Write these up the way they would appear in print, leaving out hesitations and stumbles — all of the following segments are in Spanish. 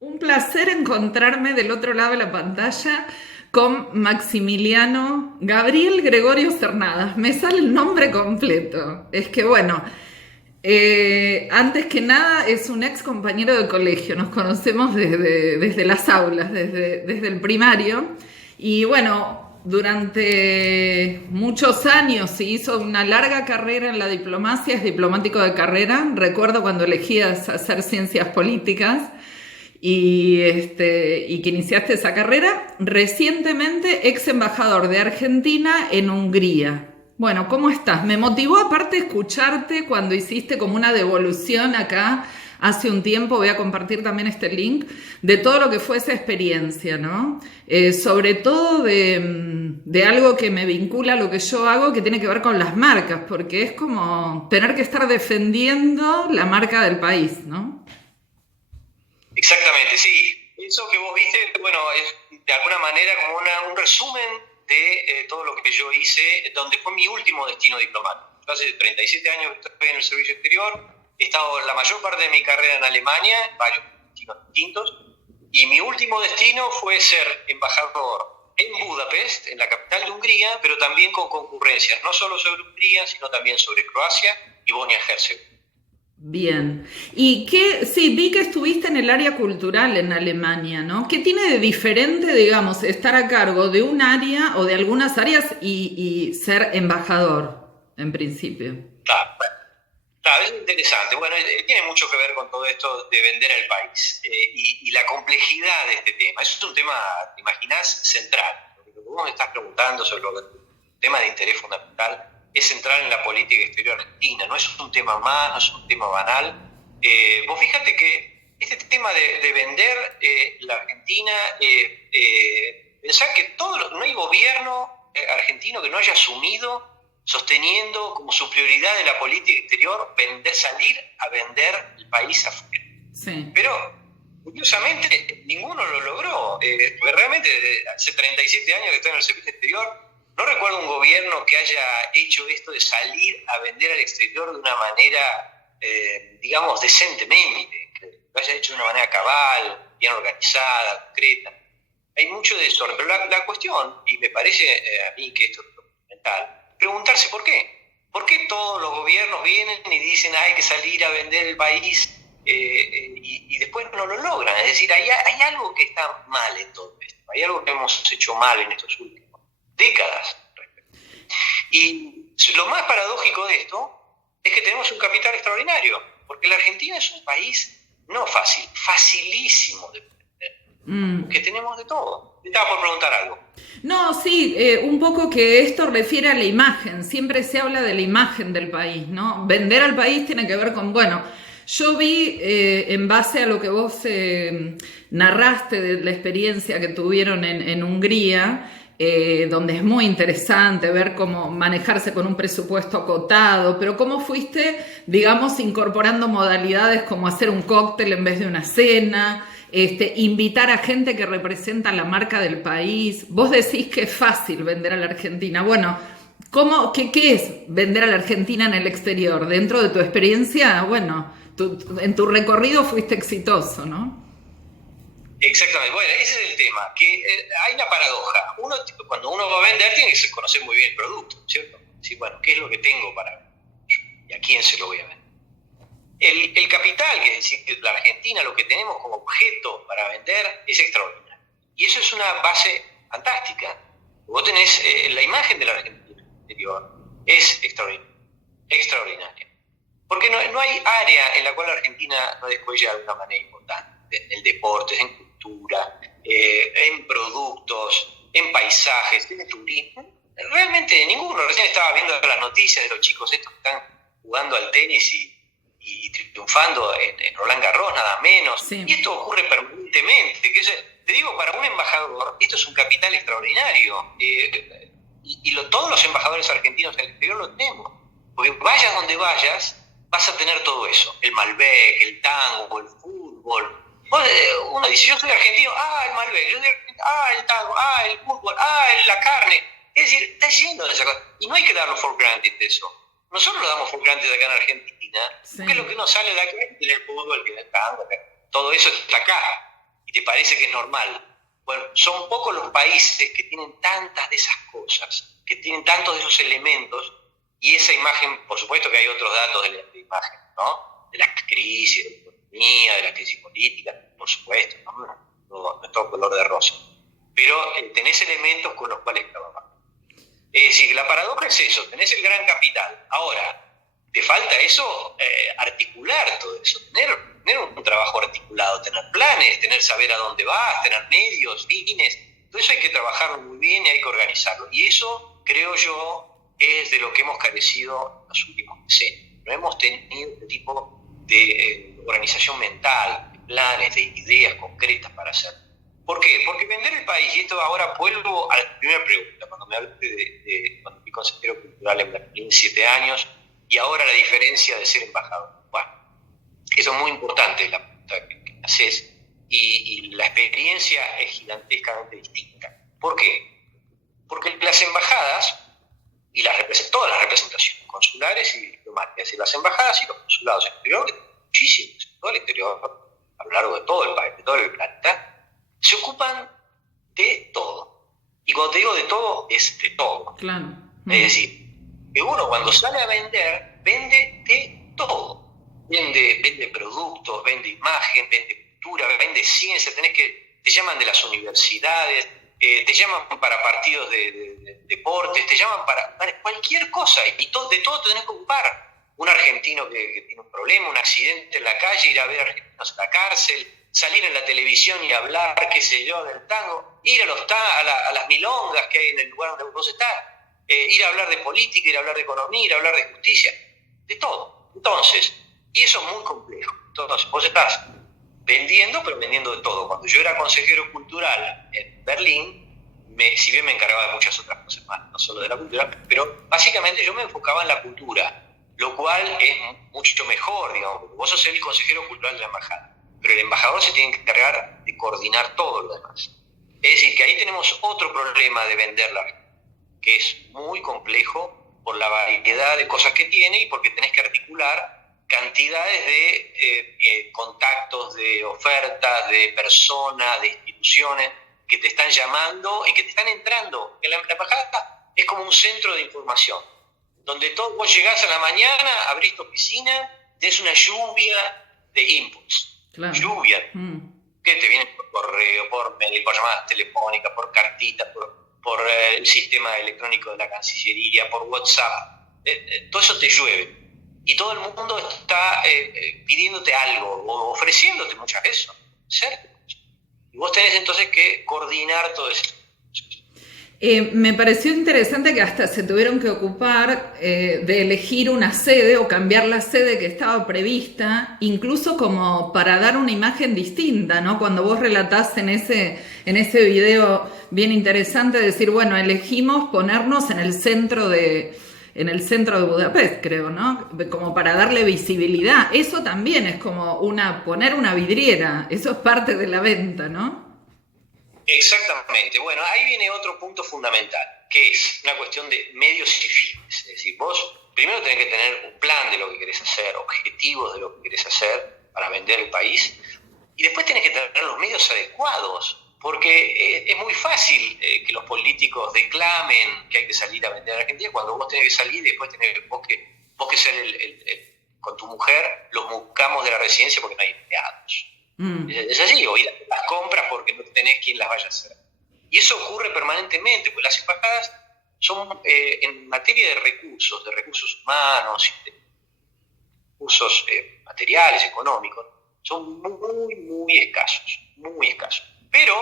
Un placer encontrarme del otro lado de la pantalla con Maximiliano Gabriel Gregorio Cernadas. Me sale el nombre completo. Es que bueno, antes que nada es un ex compañero de colegio. Nos conocemos desde las aulas, desde el primario. Y bueno, durante muchos años se hizo una larga carrera en la diplomacia, es diplomático de carrera. Recuerdo cuando elegías hacer ciencias políticas y que iniciaste esa carrera, recientemente ex embajador de Argentina en Hungría. Bueno, ¿cómo estás? Me motivó aparte escucharte cuando hiciste como una devolución acá hace un tiempo, voy a compartir también este link, de todo lo que fue esa experiencia, ¿no? Sobre todo de algo que me vincula a lo que yo hago, que tiene que ver con las marcas, porque es como tener que estar defendiendo la marca del país, ¿no? Exactamente, sí. Eso que vos viste, bueno, es de alguna manera como un resumen de todo lo que yo hice, donde fue mi último destino diplomático. Yo hace 37 años que estoy en el servicio exterior, he estado la mayor parte de mi carrera en Alemania, en varios destinos distintos, y mi último destino fue ser embajador en Budapest, en la capital de Hungría, pero también con concurrencias, no solo sobre Hungría, sino también sobre Croacia y Bosnia-Herzegovina. Bien. Y qué, sí, vi que estuviste en el área cultural en Alemania, ¿no? ¿Qué tiene de diferente, digamos, estar a cargo de un área o de algunas áreas y ser embajador, en principio? Claro, bueno, claro, es interesante. Bueno, tiene mucho que ver con todo esto de vender al país y la complejidad de este tema. Eso es un tema, te imaginás, central. Lo que vos me estás preguntando sobre el tema de interés fundamental es central en la política exterior argentina. No es un tema más, no es un tema banal. Vos fíjate que este tema de vender la Argentina, pensá que no hay gobierno argentino que no haya asumido sosteniendo como su prioridad de la política exterior salir a vender el país afuera. Sí. Pero, curiosamente, ninguno lo logró. Porque realmente, desde hace 37 años que estoy en el servicio exterior, no recuerdo un gobierno que haya hecho esto de salir a vender al exterior de una manera, digamos, decentemente, que lo haya hecho de una manera cabal, bien organizada, concreta. Hay mucho de eso. Pero la cuestión, y me parece a mí que esto es fundamental, preguntarse por qué. ¿Por qué todos los gobiernos vienen y dicen hay que salir a vender el país y después no lo logran? Es decir, hay algo que está mal en todo esto. Hay algo que hemos hecho mal en estos últimos décadas. Y lo más paradójico de esto es que tenemos un capital extraordinario, porque la Argentina es un país no fácil, facilísimo de vender, porque tenemos de todo. Te estaba por preguntar algo. No, sí, un poco que esto refiere a la imagen, siempre se habla de la imagen del país, ¿no? Vender al país tiene que ver con, bueno, yo vi en base a lo que vos narraste de la experiencia que tuvieron en Hungría, donde es muy interesante ver cómo manejarse con un presupuesto acotado, pero cómo fuiste, digamos, incorporando modalidades como hacer un cóctel en vez de una cena, invitar a gente que representa la marca del país. Vos decís que es fácil vender a la Argentina. Bueno, qué es vender a la Argentina en el exterior? Dentro de tu experiencia, bueno, en tu recorrido fuiste exitoso, ¿no? Exactamente, bueno, ese es el tema, que hay una paradoja. Cuando uno va a vender tiene que conocer muy bien el producto, ¿cierto? Sí, bueno, ¿qué es lo que tengo para vender? ¿Y a quién se lo voy a vender? El capital, que es decir, la Argentina, lo que tenemos como objeto para vender es extraordinario. Y eso es una base fantástica. Vos tenés la imagen de la Argentina exterior, es extraordinaria. Extraordinaria. Porque no hay área en la cual la Argentina no descuelle de alguna manera importante. En el deporte, en cultura, en productos, en paisajes, en turismo. Realmente ninguno. Recién estaba viendo las noticias de los chicos estos que están jugando al tenis y triunfando en Roland Garros, nada menos. Sí. Y esto ocurre permanentemente. Te digo, para un embajador, esto es un capital extraordinario. Todos los embajadores argentinos en el exterior lo tenemos. Porque vayas donde vayas, vas a tener todo eso. El Malbec, el tango, el fútbol. Uno dice, yo soy argentino, el Malbec, yo soy argentino, el tango, el fútbol, la carne. Es decir, está lleno de esas cosas. Y no hay que darlo for granted eso. Nosotros lo damos por granted acá en Argentina, Sí. porque es lo que nos sale de acá, que el fútbol, que el tango, todo eso está acá. y te parece que es normal. Bueno, son pocos los países que tienen tantas de esas cosas, que tienen tantos de esos elementos, y esa imagen, por supuesto que hay otros datos de la imagen, ¿no? De las crisis, de la economía, de la crisis política, por supuesto, no es todo color de rosa. Pero tenés elementos con los cuales trabajar. Es decir, la paradoja es eso, tenés el gran capital. Ahora, te falta eso, articular todo eso, tener un trabajo articulado, tener planes, saber a dónde vas, tener medios, fines. Todo eso hay que trabajarlo muy bien y hay que organizarlo. Y eso, creo yo, es de lo que hemos carecido en los últimos decenios. No hemos tenido este tipo de organización mental, de planes, de ideas concretas para hacer. ¿Por qué? Porque vender el país, y esto ahora vuelvo a la primera pregunta, cuando me hablaste de cuando fui consejero cultural en Berlín, 7 años, y ahora la diferencia de ser embajador. Bueno, eso es muy importante, la pregunta que haces, y la experiencia es gigantescamente distinta. ¿Por qué? Porque las embajadas, y todas las representaciones consulares y diplomáticas, es decir, las embajadas y los consulados exteriores, muchísimos, en todo el exterior, a lo largo de todo el país, de todo el planeta, se ocupan de todo. Y cuando te digo de todo, es de todo. Claro. Es decir, que uno cuando sale a vender, vende de todo. Vende productos, vende imagen, vende cultura, vende ciencia. Te llaman de las universidades, te llaman para partidos de deportes, te llaman para cualquier cosa. Y de todo te tenés que ocupar. Un argentino que tiene un problema, un accidente en la calle, ir a ver argentinos en la cárcel, salir en la televisión y hablar, qué sé yo, del tango, ir a las milongas que hay en el lugar donde vos estás, ir a hablar de política, ir a hablar de economía, ir a hablar de justicia, de todo. Entonces, y eso es muy complejo. Entonces, vos estás vendiendo, pero vendiendo de todo. Cuando yo era consejero cultural en Berlín, si bien me encargaba de muchas otras cosas más, no solo de la cultura, pero básicamente yo me enfocaba en la cultura, lo cual es mucho mejor, digamos, porque vos sos el consejero cultural de la embajada, pero el embajador se tiene que encargar de coordinar todo lo demás. Es decir, que ahí tenemos otro problema de venderla, que es muy complejo por la variedad de cosas que tiene y porque tenés que articular cantidades de contactos, de ofertas, de personas, de instituciones que te están llamando y que te están entrando. En la embajada es como un centro de información, donde vos llegás a la mañana, abrís tu oficina, tenés una lluvia de inputs. Claro. Lluvia, que te vienen por correo, por mail, por llamadas telefónicas, por cartitas, por el sistema electrónico de la Cancillería, por WhatsApp. Todo eso te llueve. Y todo el mundo está pidiéndote algo o ofreciéndote muchas veces. ¿Cierto? Y vos tenés entonces que coordinar todo eso. Me pareció interesante que hasta se tuvieron que ocupar de elegir una sede o cambiar la sede que estaba prevista, incluso como para dar una imagen distinta, ¿no? Cuando vos relatás en ese video bien interesante, decir, bueno, elegimos ponernos en el centro de Budapest, creo, ¿no? Como para darle visibilidad. Eso también es como poner una vidriera, eso es parte de la venta, ¿no? Exactamente. Bueno, ahí viene otro punto fundamental, que es una cuestión de medios y fines. Es decir, vos primero tenés que tener un plan de lo que querés hacer, objetivos de lo que querés hacer para vender el país, y después tenés que tener los medios adecuados, porque es muy fácil que los políticos declamen que hay que salir a vender a Argentina, cuando vos tenés que salir y después tenés vos que ser con tu mujer los buscamos de la residencia porque no hay empleados. Es así, o ir a las compras porque no tenés quien las vaya a hacer. Y eso ocurre permanentemente, pues las embajadas son, en materia de recursos humanos, de recursos materiales, económicos, son muy, muy escasos, muy escasos. Pero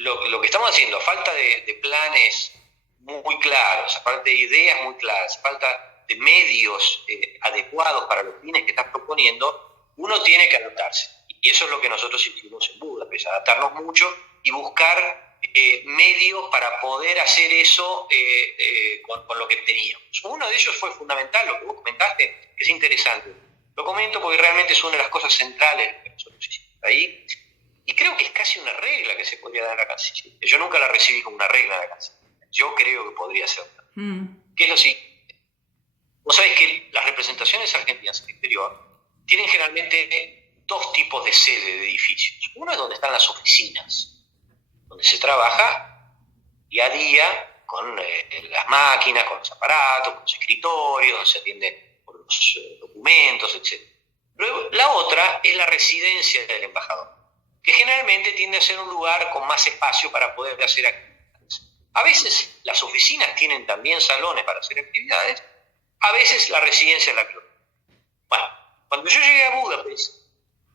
lo que estamos haciendo, a falta de planes muy claros, a falta de ideas muy claras, a falta de medios adecuados para los fines que estás proponiendo, uno tiene que adaptarse. Y eso es lo que nosotros hicimos en Budapest, adaptarnos mucho y buscar medios para poder hacer eso con lo que teníamos. Uno de ellos fue fundamental, lo que vos comentaste, que es interesante. Lo comento porque realmente es una de las cosas centrales que nosotros hicimos ahí. Y creo que es casi una regla que se podría dar en la Cancillería. Yo nunca la recibí como una regla en la Cancillería. Yo creo que podría ser una. ¿Qué es lo siguiente? Vos sabés que las representaciones argentinas en el exterior tienen generalmente dos tipos de sede de edificios. Uno es donde están las oficinas, donde se trabaja día a día con las máquinas, con los aparatos, con los escritorios, donde se atiende por los documentos, etc. Luego, la otra es la residencia del embajador, que generalmente tiende a ser un lugar con más espacio para poder hacer actividades. A veces las oficinas tienen también salones para hacer actividades, a veces la residencia es la que lo. Bueno, cuando yo llegué a Budapest,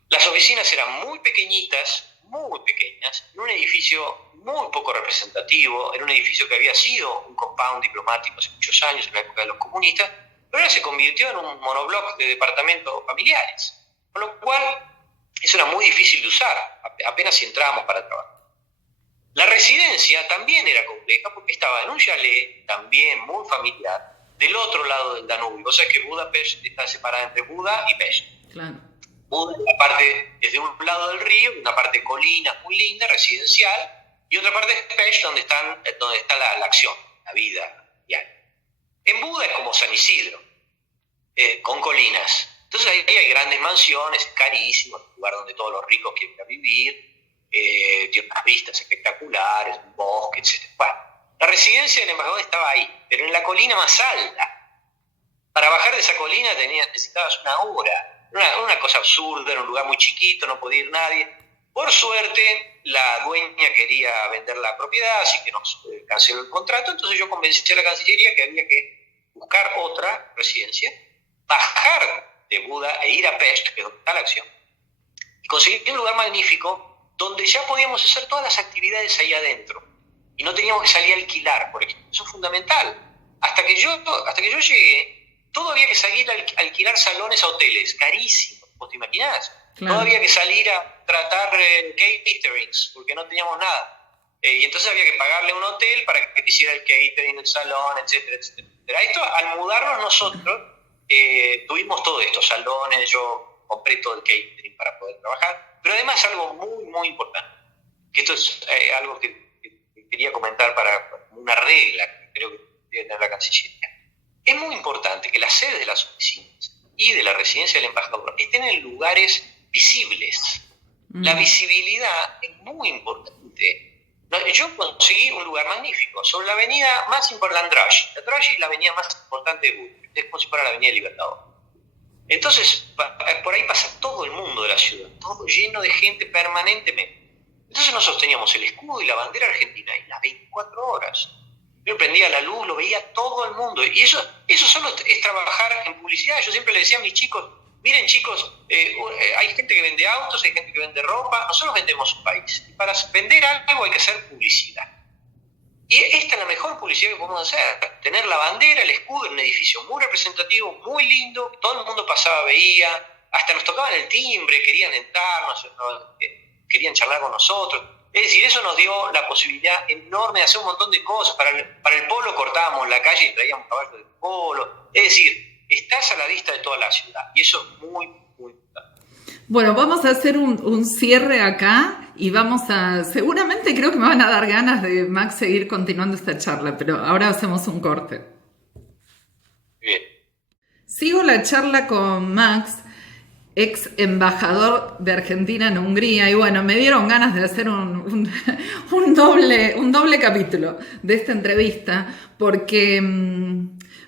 las oficinas eran muy pequeñitas, en un edificio muy poco representativo, en un edificio que había sido un compound diplomático hace muchos años, en la época de los comunistas, pero ahora se convirtió en un monobloc de departamentos familiares, con lo cual eso era muy difícil de usar, apenas si entrábamos para trabajar. La residencia también era compleja porque estaba en un chalet también muy familiar, del otro lado del Danubio. O sea que Budapest está separada entre Buda y Pest. Claro. Buda es de un lado del río, una parte colina muy linda, residencial, y otra parte es Pest, donde está la acción, la vida diaria. En Buda es como San Isidro, con colinas. Entonces ahí hay grandes mansiones, es carísimo, es un lugar donde todos los ricos quieren ir a vivir, tiene unas vistas espectaculares, un bosque, etc. Bueno, la residencia del embajador estaba ahí, pero en la colina más alta. Para bajar de esa colina necesitabas una hora. Era una cosa absurda, era un lugar muy chiquito, no podía ir nadie. Por suerte, la dueña quería vender la propiedad, así que nos canceló el contrato. Entonces yo convencí a la Cancillería que había que buscar otra residencia, bajar de Buda e ir a Pest, que es donde está la acción, y conseguir un lugar magnífico donde ya podíamos hacer todas las actividades ahí adentro y no teníamos que salir a alquilar, por ejemplo. Eso es fundamental. Hasta que yo llegué, todo había que salir a alquilar salones a hoteles, carísimos, ¿vos te imaginás? Claro. Todo había que salir a tratar caterings, porque no teníamos nada. Y entonces había que pagarle a un hotel para que te hiciera el catering, el salón, etcétera, etcétera. Esto, al mudarnos nosotros, tuvimos todo esto, salones, yo compré todo el catering para poder trabajar, pero además algo muy, muy importante, que esto es algo que quería comentar para una regla que creo que debe tener la Cancillería. Es muy importante que las sedes de las oficinas y de la residencia del embajador estén en lugares visibles. La visibilidad es muy importante. Yo conseguí un lugar magnífico sobre la avenida más importante, la Andrassy es la avenida más importante de Budapest, es como si fuera la avenida Libertador. Entonces, por ahí pasa todo el mundo de la ciudad, todo lleno de gente permanentemente. Entonces nosotros teníamos el escudo y la bandera argentina ahí las 24 horas. Yo prendía la luz, lo veía todo el mundo. Y eso solo es trabajar en publicidad. Yo siempre le decía a mis chicos, miren chicos, hay gente que vende autos, hay gente que vende ropa, nosotros vendemos un país. Y para vender algo hay que hacer publicidad. Y esta es la mejor publicidad que podemos hacer. Tener la bandera, el escudo en un edificio muy representativo, muy lindo, todo el mundo pasaba, veía, hasta nos tocaban el timbre, querían entrarnos, querían charlar con nosotros. Es decir, eso nos dio la posibilidad enorme de hacer un montón de cosas. Para el polo cortábamos la calle y traíamos caballos del polo. Es decir, estás a la vista de toda la ciudad. Y eso es muy, muy importante. Bueno, vamos a hacer un cierre acá y seguramente creo que me van a dar ganas de, Max, seguir continuando esta charla, pero ahora hacemos un corte. Bien. Sigo la charla con Max, ex embajador de Argentina en Hungría, y bueno, me dieron ganas de hacer un doble capítulo de esta entrevista, porque,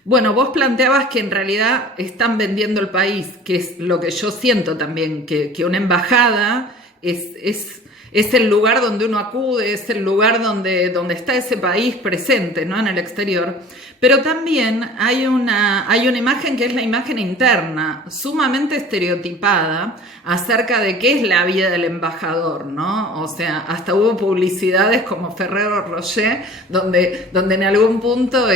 bueno, vos planteabas que en realidad están vendiendo el país, que es lo que yo siento también, que una embajada es el lugar donde uno acude, es el lugar donde está ese país presente, ¿no? En el exterior. Pero también hay una imagen que es la imagen interna, sumamente estereotipada, acerca de qué es la vida del embajador, ¿no? O sea, hasta hubo publicidades como Ferrero Rocher, donde en algún punto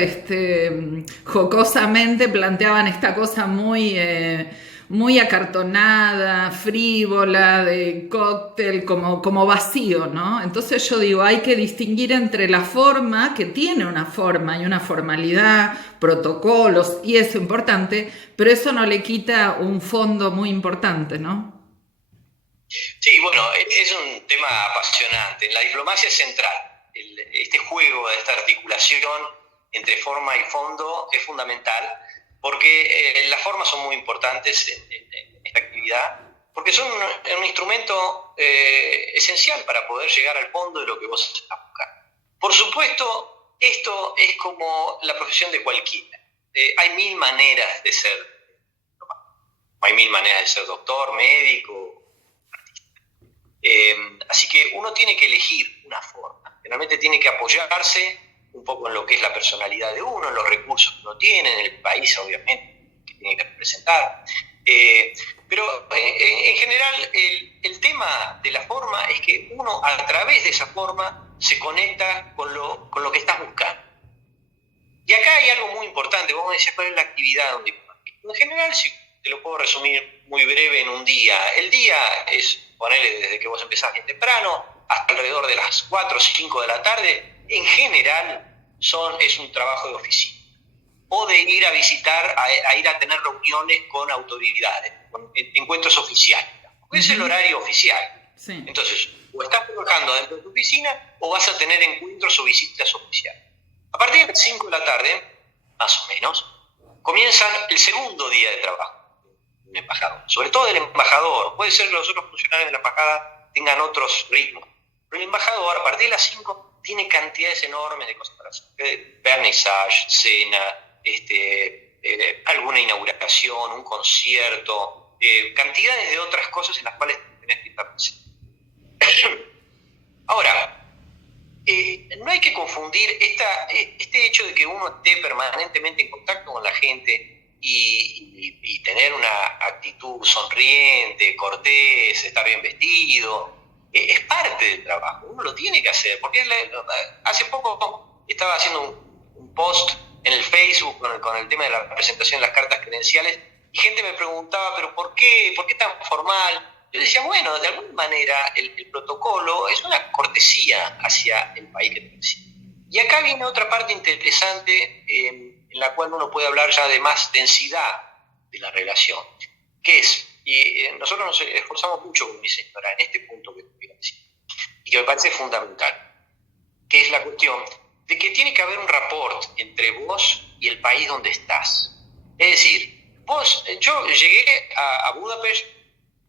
jocosamente planteaban esta cosa muy acartonada, frívola, de cóctel, como vacío, ¿no? Entonces yo digo, hay que distinguir entre la forma, que tiene una forma y una formalidad, protocolos, y eso es importante, pero eso no le quita un fondo muy importante, ¿no? Sí, bueno, es un tema apasionante. La diplomacia es central. Este juego, esta articulación entre forma y fondo es fundamental, porque las formas son muy importantes en esta actividad, porque son un instrumento esencial para poder llegar al fondo de lo que vos estás buscando. Por supuesto, esto es como la profesión de cualquiera. Hay mil maneras de ser. Hay mil maneras de ser doctor, médico, artista. Así que uno tiene que elegir una forma. Realmente tiene que apoyarse un poco en lo que es la personalidad de uno, en los recursos que uno tiene, en el país, obviamente, que tiene que representar. Pero en general el tema de la forma es que uno a través de esa forma se conecta con lo que estás buscando. Y acá hay algo muy importante. Vos me decías cuál es la actividad donde... En general, si te lo puedo resumir muy breve en un día. El día es, ponele desde que vos empezás bien temprano hasta alrededor de las 4 o 5 de la tarde. En general es un trabajo de oficina. O de ir a visitar, a ir a tener reuniones con autoridades, con encuentros oficiales. Porque es el horario oficial. Sí. Entonces, o estás trabajando dentro de tu oficina o vas a tener encuentros o visitas oficiales. A partir de las 5 de la tarde, más o menos, comienzan el segundo día de trabajo de un embajador. Sobre todo del embajador. Puede ser que los otros funcionarios de la embajada tengan otros ritmos. Pero el embajador, a partir de las 5, tiene cantidades enormes de cosas para hacer. Vernissage, cena, alguna inauguración, un concierto, cantidades de otras cosas en las cuales tenés que estar presente. Ahora, no hay que confundir este hecho de que uno esté permanentemente en contacto con la gente y tener una actitud sonriente, cortés, estar bien vestido. Es parte del trabajo, uno lo tiene que hacer. Porque hace poco estaba haciendo un post en el Facebook con el tema de la presentación de las cartas credenciales y gente me preguntaba, ¿pero por qué tan formal? Yo decía, bueno, de alguna manera el protocolo es una cortesía hacia el país que te recibe. Y acá viene otra parte interesante en la cual uno puede hablar ya de más densidad de la relación, que es, y nosotros nos esforzamos mucho con mi señora en este punto que te voy a decir, y que me parece fundamental, que es la cuestión de que tiene que haber un rapport entre vos y el país donde estás. Es decir, yo llegué a Budapest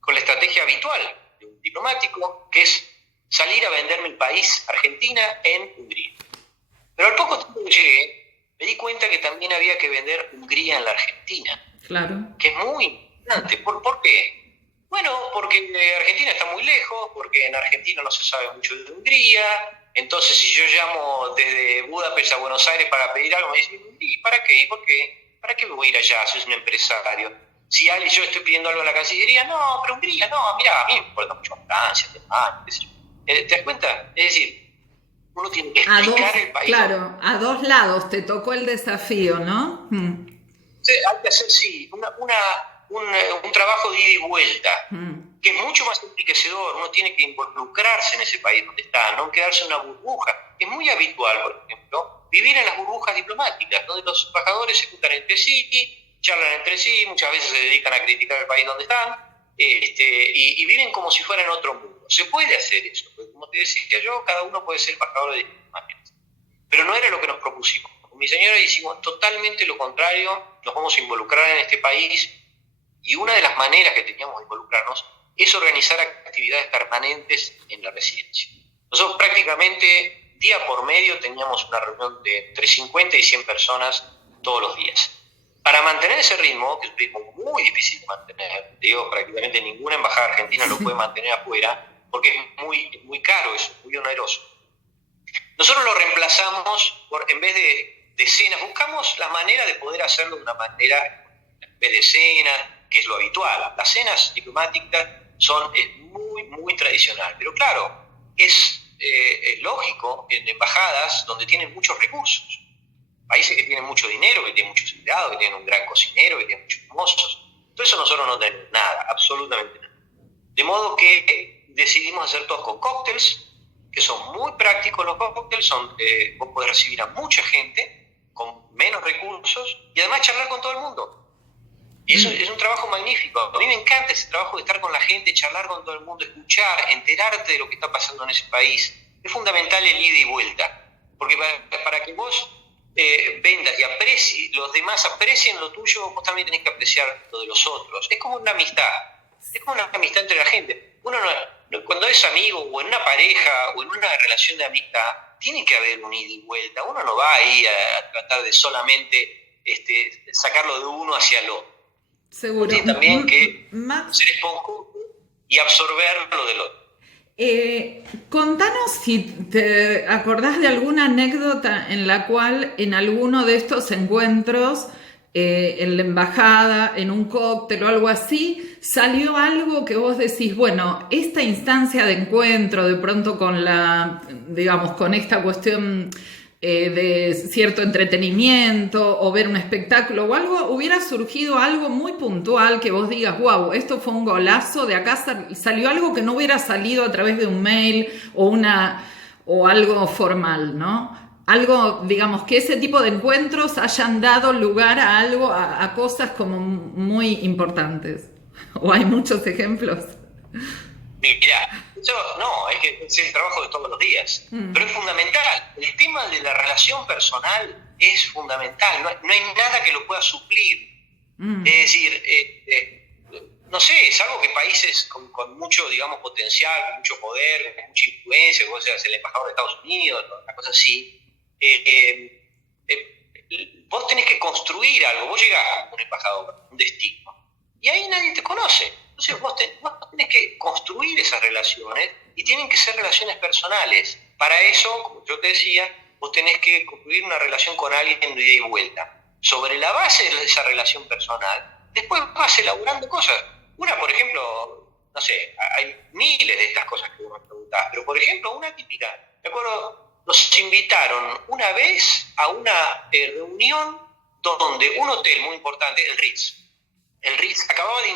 con la estrategia habitual de un diplomático, que es salir a venderme el país, Argentina, en Hungría. Pero al poco tiempo que llegué, me di cuenta que también había que vender Hungría en la Argentina. Claro. Que es muy importante. ¿Por qué? Bueno, porque Argentina está muy lejos, porque en Argentina no se sabe mucho de Hungría. Entonces, si yo llamo desde Budapest a Buenos Aires para pedir algo, me dicen, ¿y para qué? ¿Por qué? ¿Para qué me voy a ir allá si soy un empresario? Si yo estoy pidiendo algo en la Cancillería, no, pero Hungría, no, mira, a mí me importa mucho Francia, Alemania, qué sé yo. ¿Te das cuenta? Es decir, uno tiene que explicar el país. Claro, a dos lados te tocó el desafío, ¿no? Hay que hacer, sí, un trabajo de ida y vuelta, que es mucho más enriquecedor. Uno tiene que involucrarse en ese país donde está, no quedarse en una burbuja. Es muy habitual, por ejemplo, vivir en las burbujas diplomáticas, donde los embajadores se juntan entre sí, charlan entre sí, muchas veces se dedican a criticar el país donde están, y viven como si fueran otro mundo. Se puede hacer eso, porque como te decía yo, cada uno puede ser embajador de distintas maneras. Pero no era lo que nos propusimos. Con mi señora hicimos totalmente lo contrario, nos vamos a involucrar en este país, y una de las maneras que teníamos de involucrarnos es organizar actividades permanentes en la residencia. Nosotros prácticamente día por medio teníamos una reunión de entre 50 y 100 personas todos los días. Para mantener ese ritmo, que es un ritmo muy difícil de mantener, digo, prácticamente ninguna embajada argentina lo puede mantener afuera, porque es muy caro eso, muy oneroso. Nosotros lo reemplazamos en vez de cenas, buscamos la manera de poder hacerlo de una manera, en vez de cena, que es lo habitual. Las cenas diplomáticas es muy tradicional, pero claro, es lógico en embajadas donde tienen muchos recursos. Países que tienen mucho dinero, que tienen muchos empleados, que tienen un gran cocinero, que tienen muchos mozos. Todo eso nosotros no tenemos nada, absolutamente nada. De modo que decidimos hacer todos con cócteles, que son muy prácticos los cócteles, vos podés recibir a mucha gente con menos recursos y además charlar con todo el mundo. Y eso es un trabajo magnífico. A mí me encanta ese trabajo de estar con la gente, charlar con todo el mundo, escuchar, enterarte de lo que está pasando en ese país. Es fundamental el ida y vuelta, porque para que vos vendas y los demás aprecien lo tuyo, vos también tenés que apreciar lo de los otros. Es como una amistad. Es como una amistad entre la gente. Uno cuando es amigo o en una pareja o en una relación de amistad, tiene que haber un ida y vuelta. Uno no va ahí a tratar de solamente sacarlo de uno hacia el otro. Seguro. Tiene también que ser esponjoso y absorber lo del otro. Contanos si te acordás de alguna anécdota en la cual en alguno de estos encuentros, en la embajada, en un cóctel o algo así, salió algo que vos decís, bueno, esta instancia de encuentro, de pronto con con esta cuestión de cierto entretenimiento o ver un espectáculo o algo, hubiera surgido algo muy puntual que vos digas, wow, esto fue un golazo, de acá salió algo que no hubiera salido a través de un mail o algo formal, ¿no? Algo, digamos, que ese tipo de encuentros hayan dado lugar a algo, a cosas como muy importantes. ¿O hay muchos ejemplos? Mira, es que es el trabajo de todos los días, pero es fundamental. El tema de la relación personal es fundamental, no hay nada que lo pueda suplir. Es decir, no sé, es algo que países con mucho, digamos, potencial, con mucho poder, con mucha influencia, como seas el embajador de Estados Unidos, una cosa así, vos tenés que construir algo. Vos llegás a un embajador, un destino, y ahí nadie te conoce. Entonces vos tenés que construir esas relaciones y tienen que ser relaciones personales. Para eso, como yo te decía, vos tenés que construir una relación con alguien de ida y vuelta. Sobre la base de esa relación personal, después vas elaborando cosas. Una, por ejemplo, no sé, hay miles de estas cosas que vos me preguntás, pero por ejemplo, una típica. Me acuerdo, nos invitaron una vez a una reunión donde un hotel muy importante, el Ritz. El Ritz acababa de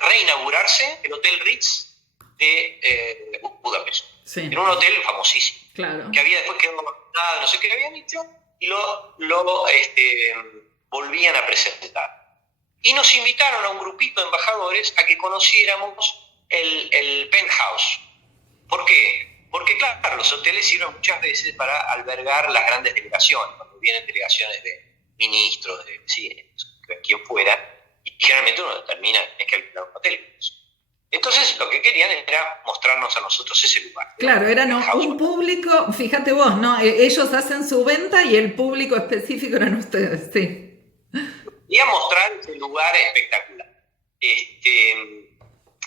reinaugurarse, el Hotel Ritz de Budapest. Sí. Era un hotel famosísimo. Claro. Que había después quedado abandonado, no sé qué habían hecho, y lo volvían a presentar. Y nos invitaron a un grupito de embajadores a que conociéramos el penthouse. ¿Por qué? Porque, claro, los hoteles sirven muchas veces para albergar las grandes delegaciones, cuando vienen delegaciones de ministros, de quien fuera. Y generalmente uno termina, es que alquilar un hotel. Entonces lo que querían era mostrarnos a nosotros ese lugar. Claro, era un público, fíjate vos, ¿no? Ellos hacen su venta y el público específico eran ustedes, sí. Quería mostrar ese lugar espectacular.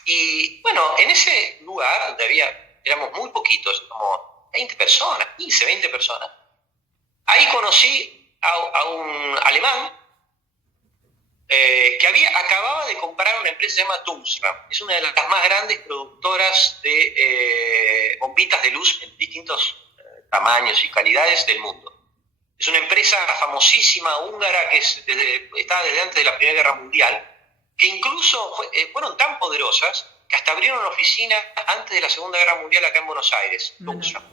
Y bueno, en ese lugar donde éramos muy poquitos, como 20 personas, 15, 20 personas. Ahí conocí a un alemán que acababa de comprar una empresa que se llama Tungsram. Es una de las más grandes productoras de bombitas de luz en distintos tamaños y calidades del mundo. Es una empresa famosísima húngara que está desde antes de la Primera Guerra Mundial, que incluso fueron tan poderosas que hasta abrieron una oficina antes de la Segunda Guerra Mundial acá en Buenos Aires, Tungsram.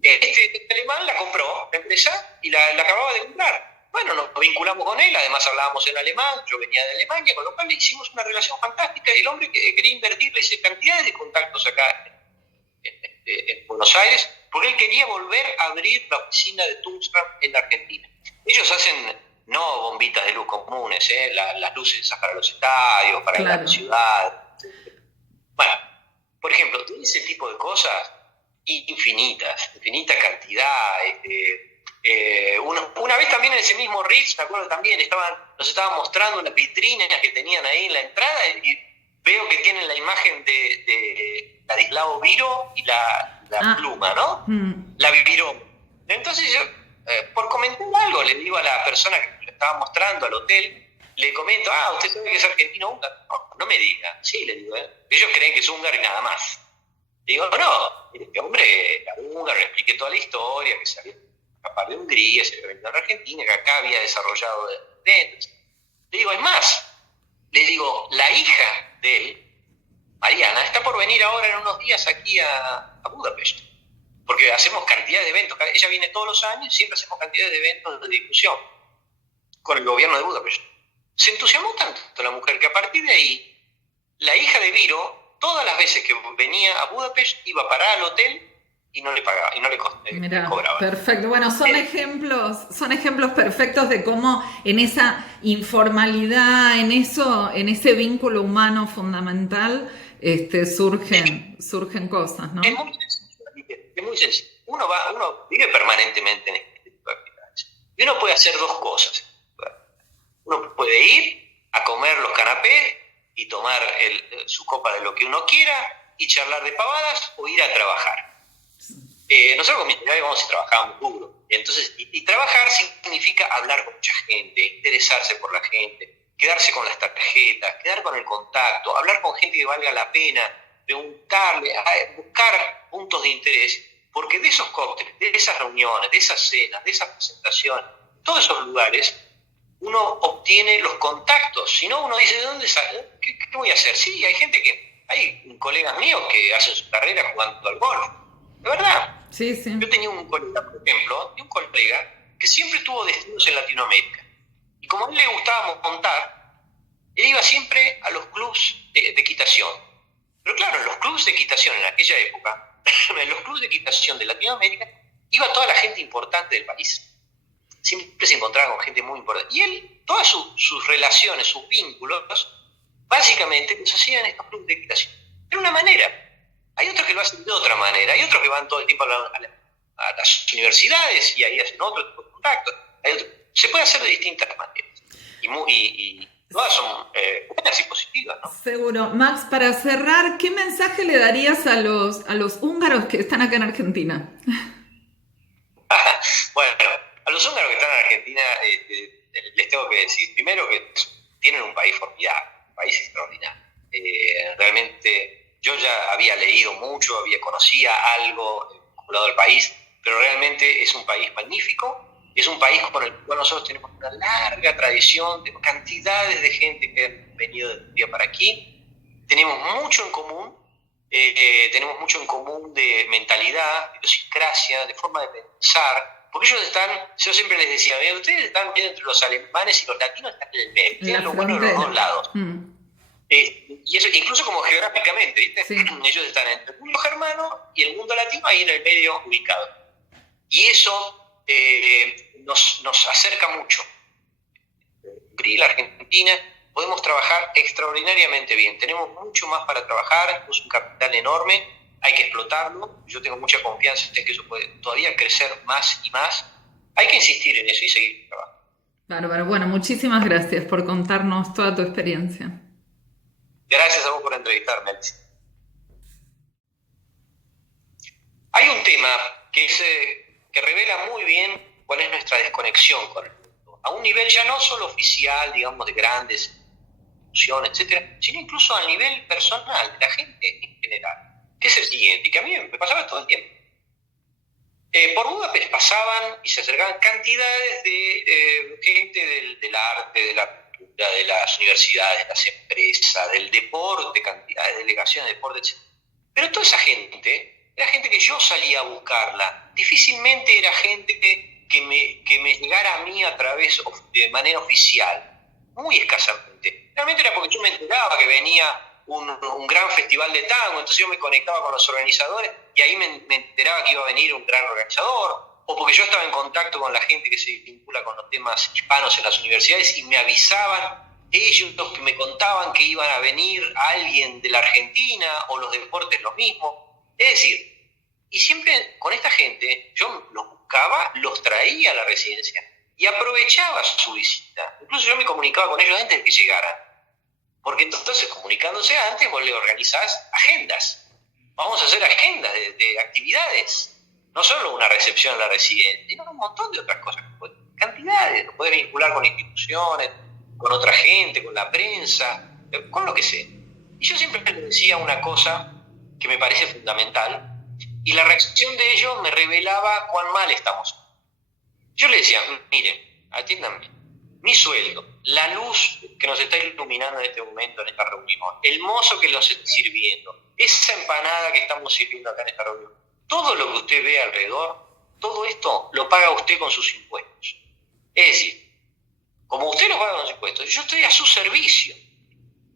Este alemán la compró, la empresa, y la acababa de comprar. Bueno, nos vinculamos con él, además hablábamos en alemán, yo venía de Alemania, con lo cual le hicimos una relación fantástica y el hombre quería invertirle cantidades de contactos acá en Buenos Aires, porque él quería volver a abrir la oficina de Tungsram en la Argentina. Ellos hacen no bombitas de luz comunes, las luces esas para los estadios, para la ciudad. Bueno, por nos tiene ese tipo de cosas infinita cantidad. Una vez también en ese mismo Ritz, me acuerdo también, nos estaban mostrando unas vitrinas que tenían ahí en la entrada y veo que tienen la imagen de Ladislao Biro y la pluma, ¿no? La Biro. Entonces yo, por comentar algo, le digo a la persona que le estaba mostrando al hotel, le comento, ¿usted sabe que es argentino-húngaro? No me diga. Sí, le digo, ellos creen que es húngaro y nada más. Le digo, no, este hombre era húngaro, le expliqué toda la historia, que se había escapado de Hungría, se había venido a la Argentina, que acá había desarrollado dentro. Le digo, es más, le digo, la hija de él, Mariana, está por venir ahora en unos días aquí a Budapest, porque hacemos cantidad de eventos. Ella viene todos los años y siempre hacemos cantidad de eventos de difusión con el gobierno de Budapest. Se entusiasmó tanto la mujer que a partir de ahí, la hija de Biro, todas las veces que venía a Budapest, iba a parar al hotel y no le pagaba, y no le Mirá, cobraba. perfecto. Bueno, son ejemplos perfectos de cómo en esa informalidad, en ese vínculo humano fundamental, surgen cosas, ¿no? Es muy sencillo, es muy sencillo. Uno vive permanentemente en este tipo de actividades. Y uno puede hacer dos cosas. Uno puede ir a comer los canapés y tomar su copa de lo que uno quiera y charlar de pavadas, o ir a trabajar. Nosotros con mis vamos y trabajábamos duro. Entonces, y trabajar significa hablar con mucha gente, interesarse por la gente, quedarse con las tarjetas, quedar con el contacto, hablar con gente que valga la pena, preguntarle, buscar puntos de interés, porque de esos cócteles, de esas reuniones, de esas cenas, de esas presentaciones, todos esos lugares, uno obtiene los contactos. Si no, uno dice, ¿de dónde sale? ¿Qué voy a hacer? Sí, hay colegas míos que hacen su carrera jugando al golf. De verdad. Sí, sí. Yo tenía un colega, por ejemplo, que siempre tuvo destinos en Latinoamérica. Y como a él le gustaba montar, él iba siempre a los clubs de equitación. Pero claro, en los clubs de equitación en aquella época, en los clubs de equitación de Latinoamérica, iba toda la gente importante del país. Siempre se encontraba con gente muy importante. Y él, todas sus relaciones, sus vínculos, básicamente los hacía en estos clubes de equitación. De una manera. Hay otros que lo hacen de otra manera. Hay otros que van todo el tiempo a las universidades y ahí hacen otro tipo de contactos. Se puede hacer de distintas maneras. Y todas son buenas y positivas, ¿no? Seguro. Max, para cerrar, ¿qué mensaje le darías a los húngaros que están acá en Argentina? Bueno, a los húngaros que están en Argentina les tengo que decir, primero, que tienen un país formidable, un país extraordinario. Realmente yo ya había leído mucho, conocía algo vinculado al país, pero realmente es un país magnífico, es un país con el cual nosotros tenemos una larga tradición, de cantidades de gente que ha venido de un día para aquí, tenemos mucho en común, de mentalidad, de idiosincrasia, de forma de pensar, porque yo siempre les decía, ustedes están viendo entre los alemanes y los latinos, están en el medio, tienen lo bueno de los dos lados. Y eso, incluso como geográficamente, ¿viste? Sí. Ellos están entre el mundo germano y el mundo latino, ahí en el medio ubicado. Y eso nos acerca mucho. Hungría y la Argentina podemos trabajar extraordinariamente bien. Tenemos mucho más para trabajar, es un capital enorme, hay que explotarlo. Yo tengo mucha confianza en que eso puede todavía crecer más y más. Hay que insistir en eso y seguir trabajando. Bárbaro. Bueno, muchísimas gracias por contarnos toda tu experiencia. Gracias a vos por entrevistarme, Alicia. Hay un tema que revela muy bien cuál es nuestra desconexión con el mundo, a un nivel ya no solo oficial, digamos, de grandes instituciones, etcétera, sino incluso a nivel personal, de la gente en general, que es el siguiente, y que a mí me pasaba todo el tiempo. Por Budapest pasaban y se acercaban cantidades de gente del arte, de la cultura, de las universidades, de las empresas, del deporte, cantidades de delegaciones de deporte, etc. Pero toda esa gente era gente que yo salía a buscarla. Difícilmente era gente que me llegara a mí a través de manera oficial, muy escasamente. Realmente era porque yo me enteraba que venía un gran festival de tango, entonces yo me conectaba con los organizadores y ahí me enteraba que iba a venir un gran organizador, o porque yo estaba en contacto con la gente que se vincula con los temas hispanos en las universidades y me avisaban ellos, que me contaban que iban a venir alguien de la Argentina, o los deportes lo mismo. Es decir, y siempre con esta gente yo los buscaba, los traía a la residencia y aprovechaba su visita. Incluso yo me comunicaba con ellos antes de que llegaran. Porque entonces, comunicándose antes, vos le organizás agendas. Vamos a hacer agendas de actividades. No solo una recepción en la residencia, sino un montón de otras cosas. Cantidades. Lo podés vincular con instituciones, con otra gente, con la prensa, con lo que sea. Y yo siempre les decía una cosa que me parece fundamental, y la reacción de ellos me revelaba cuán mal estamos. Yo les decía, miren, atiéndanme. Mi sueldo, la luz que nos está iluminando en este momento, en esta reunión, el mozo que los está sirviendo, esa empanada que estamos sirviendo acá en esta reunión, todo lo que usted ve alrededor, todo esto lo paga usted con sus impuestos. Es decir, como usted lo paga con sus impuestos, yo estoy a su servicio.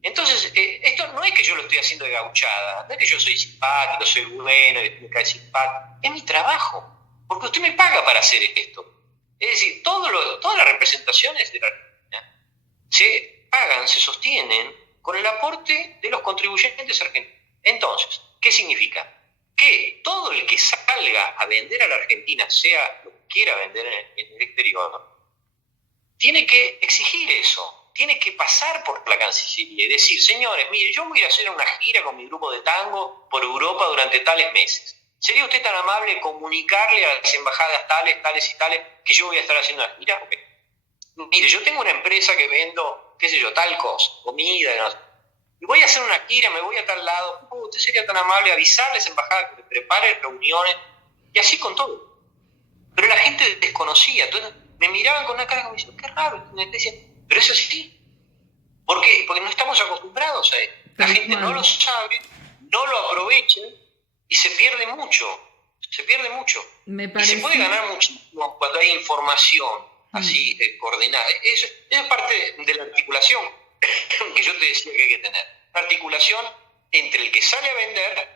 Entonces, esto no es que yo lo estoy haciendo de gauchada, no es que yo soy simpático, soy bueno, me cae simpático, es mi trabajo, porque usted me paga para hacer esto. Es decir, todas las representaciones de la Argentina se pagan, se sostienen con el aporte de los contribuyentes argentinos. Entonces, ¿qué significa? Que todo el que salga a vender a la Argentina, sea lo que quiera vender en el exterior, tiene que exigir eso, tiene que pasar por la Cancillería y decir, señores, mire, yo voy a ir a hacer una gira con mi grupo de tango por Europa durante tales meses. ¿Sería usted tan amable de comunicarle a las embajadas tales y tales que yo voy a estar haciendo una gira? Okay. Mire, yo tengo una empresa que vendo, qué sé yo, tal cosa, comida, no sé, y voy a hacer una gira, me voy a tal lado. Usted sería tan amable de avisarles a las embajadas que me preparen reuniones, y así con todo. Pero la gente desconocía, entonces me miraban con una cara como diciendo, qué raro, me decían, pero eso sí. ¿Por qué? Porque no estamos acostumbrados a esto. La gente no lo sabe, no lo aprovecha y se pierde mucho. Se pierde mucho. Y se puede ganar muchísimo cuando hay información así coordinada. Eso es parte de la articulación que yo te decía que hay que tener. La articulación entre el que sale a vender,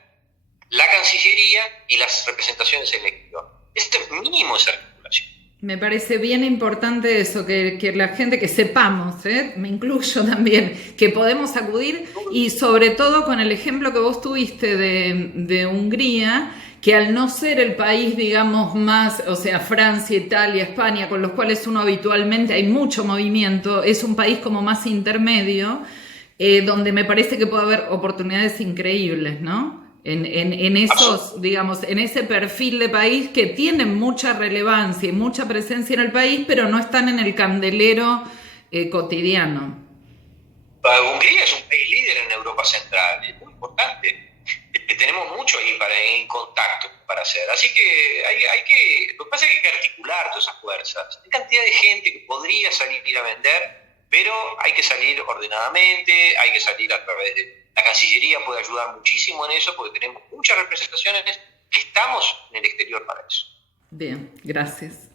la Cancillería y las representaciones en el exterior. Este mínimo es articulación. Me parece bien importante eso, que la gente, que sepamos, me incluyo también, que podemos acudir, y sobre todo con el ejemplo que vos tuviste de Hungría, que al no ser el país, digamos, más, o sea, Francia, Italia, España, con los cuales uno habitualmente hay mucho movimiento, es un país como más intermedio, donde me parece que puede haber oportunidades increíbles, ¿no? En esos, digamos, en ese perfil de país que tienen mucha relevancia y mucha presencia en el país, pero no están en el candelero cotidiano. Hungría es un país líder en Europa Central, es muy importante. Tenemos mucho ahí en contacto para hacer. Así que lo que pasa es que hay que articular todas esas fuerzas. Hay cantidad de gente que podría salir a vender, pero hay que salir ordenadamente, hay que salir a través de... La Cancillería puede ayudar muchísimo en eso, porque tenemos muchas representaciones que estamos en el exterior para eso. Bien, gracias.